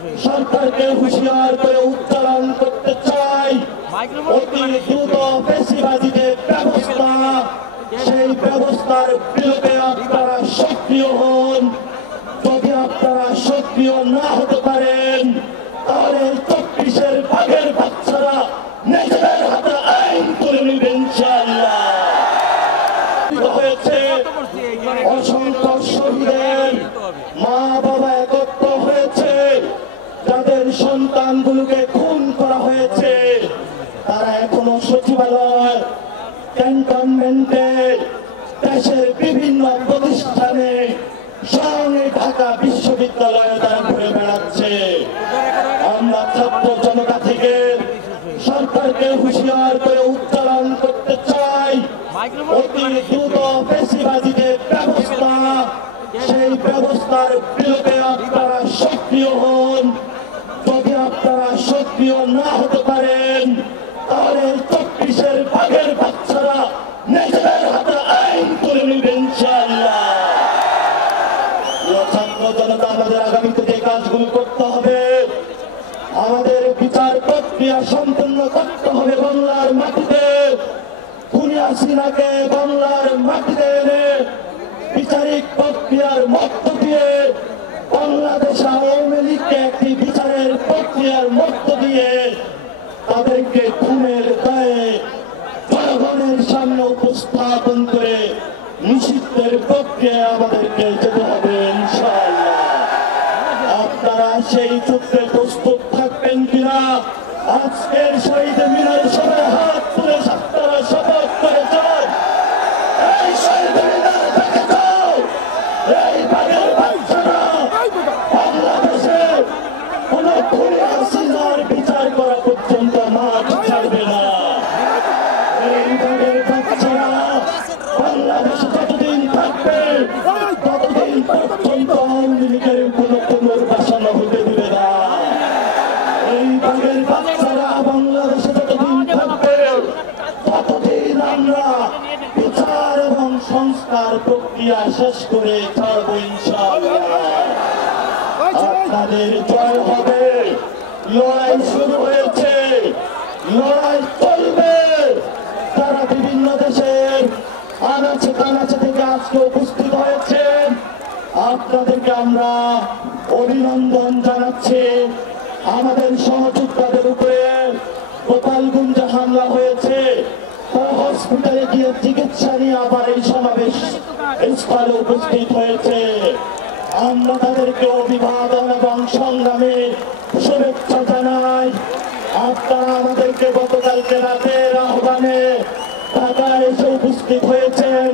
সরকারকে হুঁশিয়ার করে উচ্চারণ করতে চাই, অতি দ্রুত ফ্যাসিবাদী যে ব্যবস্থা, সেই ব্যবস্থার বিরুদ্ধে আপনারা সক্রিয় হন। যদি আপনারা সক্রিয় না হতে পারেন, তাহলে 24-এর বাঘের বাচ্চারা নিজেদের হাতে আইন তুলে নেবেন ইনশাআল্লাহ। হয়েছে অসংখ্য শহীদের মা বাবা একত্র হয়েছে, যাদের সন্তানগুলোকে খুন করা হয়েছে, তারা এখনো সচিবালয়, ক্যান্টনমেন্টে, দেশের বিভিন্ন প্রতিষ্ঠানে, সঙ্গে ঢাকা বিশ্ববিদ্যালয়ে তারা ঘুরে বেড়াচ্ছে। আমরা ছাত্র জনতা থেকে সরকারকে হুঁশিয়ার করে উচ্চারণ করতে চাই, অতি দ্রুত ফ্যাসিবাদী যে ব্যবস্থা, সেই ব্যবস্থার বিরুদ্ধে আপনারা সক্রিয় হন। যদি আপনারা সক্রিয় না হতে পারেন, তাহলে 24-এর বাঘের বাচ্চারা নিজেদের হাতে আইন তুলে নেবেন ইনশাআল্লাহ। ছাত্র জনতা, আমাদের আগামীতে যে কাজগুলো করতে হবে, আমাদের বিচার প্রক্রিয়া সম্পন্ন করতে হবে বাংলার মাটিতে। খুনি হাসিনাকে বাংলার মাটিতে এনে বিচারিক প্রক্রিয়ার মধ্য দিয়ে বাংলাদেশে আওয়ামী লীগকে একটি বিচারের প্রক্রিয়ার মধ্য দিয়ে তাদেরকে খুনের দায়ে জনগণের সামনে উপস্থাপন করে নিষিদ্ধের প্রক্রিয়ায় আমাদেরকে যেতে হবে ইনশাআল্লাহ। আপনারা সেই যুদ্ধে প্রস্তুত থাকবেন কিনা? আজকের শহীদ মিনার সবাই হাত তুলে আপনারা শপথ করেছেন, এই শহীদ মিনার থেকে যাও, এই বাঘের বাচ্চারা বাংলাদেশে কোন খুনি হাসিনার বিচার করা পর্যন্ত মাঠ ছাড়বে না। এই বাঘের বাচ্চারা বাংলাদেশে যতদিন থাকবে, ততদিন পর্যন্ত আওয়ামী লীগের কোনো পুনর্বাসন হতে দিবে না। এই বাঘের বাচ্চারা বাংলাদেশে যতদিন থাকবে, ততদিন আমরা বিচার এবং সংস্কার প্রক্রিয়া শেষ করে ছাড়ব ইনশাআল্লাহ। আপনাদের জয় হবে। লড়াই শুরু হয়েছে, লড়াই চলবে। তারা বিভিন্ন দেশের আনাচে কানাচে থেকে আজকে উপস্থিত হয়েছেন, আপনাদেরকে আমরা অভিনন্দন জানাচ্ছি। আমাদের সহযোদ্ধাদের উপরে গোপালগঞ্জে হামলা হয়েছে, তারা হসপিটালে গিয়ে চিকিৎসা নিয়ে আবার এই সমাবেশ স্থলে উপস্থিত হয়েছে। আমরা তাদেরকে অভিবাদন এবং সংগ্রামের শুভেচ্ছা জানাই। আপনারা আমাদেরকে গতকালকে রাতের আহ্বানে ঢাকায় এসে উপস্থিত হয়েছেন।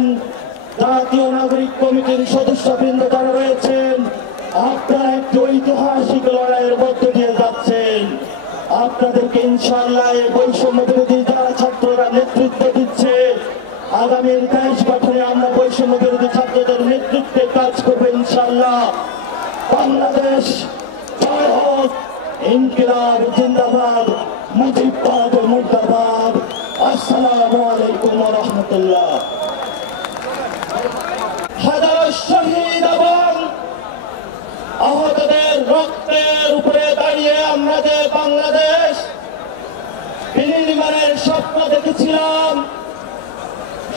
জাতীয় নাগরিক কমিটির সদস্যবৃন্দ যারা রয়েছেন, আপনারা একটি ঐতিহাসিক লড়াইয়ের মধ্য দিয়ে যাচ্ছেন। আপনাদেরকে ইনশাআল্লাহ এই বৈষম্য বিরোধী যারা ছাত্ররা নেতৃত্ব দিচ্ছে, আগামীর দেশ গঠনে আমরা বৈষম্য বিরোধী ছাত্রদের নেতৃত্বে কাজ করবো ইনশাআল্লাহ। বাংলাদেশ জয় হোক, ইনকিলাব জিন্দাবাদ, মুজিববাদ মুর্দাবাদ। আসসালামু আলাইকুম ওয়া রাহমাতুল্লাহ। হাজারো শহীদ এবং আহতদের রক্তের উপরে দাঁড়িয়ে আমরা যে বাংলাদেশ বিনির্মাণের স্বপ্ন দেখেছিলাম,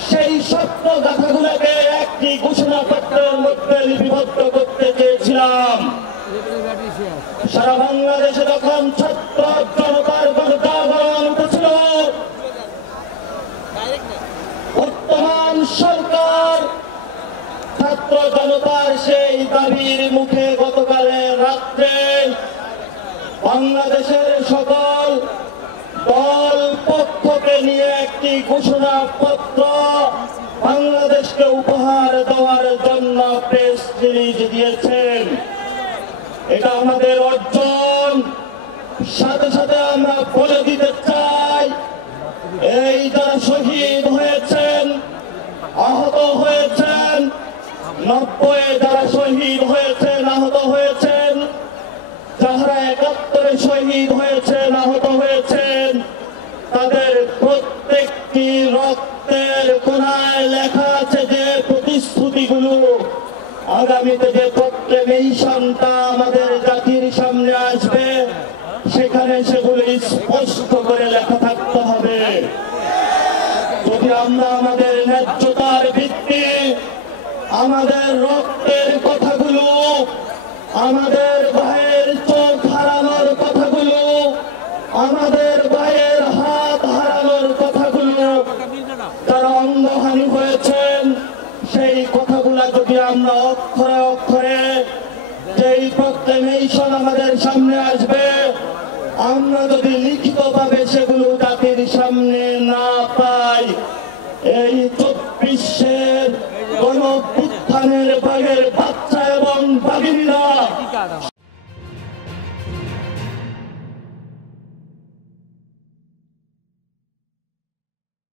সেই স্বপ্ন গাথাগুলোকে একটি ঘোষণাপত্রের মধ্যে লিপিবদ্ধ করতে চেয়েছিলাম। সারা বাংলাদেশে যখন ছাত্র জনতার গণজাগরণ উঠেছিল, বর্তমান সরকার ছাত্র জনতার সেই দাবির মুখে গতকালের রাত্রে বাংলাদেশের সকল দল পক্ষকে নিয়ে একটি ঘোষণাপত্র বাংলাদেশকে উপহার দেওয়ার জন্য প্রেস রিলিজ দিয়েছেন। এটা আমাদের অর্জন। সাথে সাথে আমরা বলে দিতে চাই, এই যারা শহীদ হয়েছেন, আহত হয়েছেন, 90 যারা শহীদ হয়েছেন, আহত হয়েছেন, যারা 71 শহীদ হয়েছেন, আহত হয়েছেন, তাদের প্রত্যেকটি রক্তের কোণায় লেখা আছে যে প্রতিশ্রুতিগুলো আগামীতে যে প্রক্লেমেশনটা আমাদের জাতির সামনে সামনে আসবে সেখানে সেগুলি স্পষ্ট করে লেখা থাকতে হবে। যদি আমরা আমাদের ন্যায্যতার ভিত্তি, আমাদের রক্তের কথাগুলো, আমাদের ভাইয়ের চোখ হারানোর কথাগুলো, আমাদের ভাইয়ের হাত হারানোর কথাগুলো, যারা অঙ্গহানি হয়েছেন সেই কথাগুলা যদি আমরা অক্ষরে অক্ষরে যেই প্রক্লেমেশন আমাদের সামনে আসবে, আমরা যদি লিখিতভাবে সেগুলো জাতির সামনে না পাই, এই 24-এর গণঅভ্যুত্থানের বাঘের বাচ্চা এবং বাঘিনীরা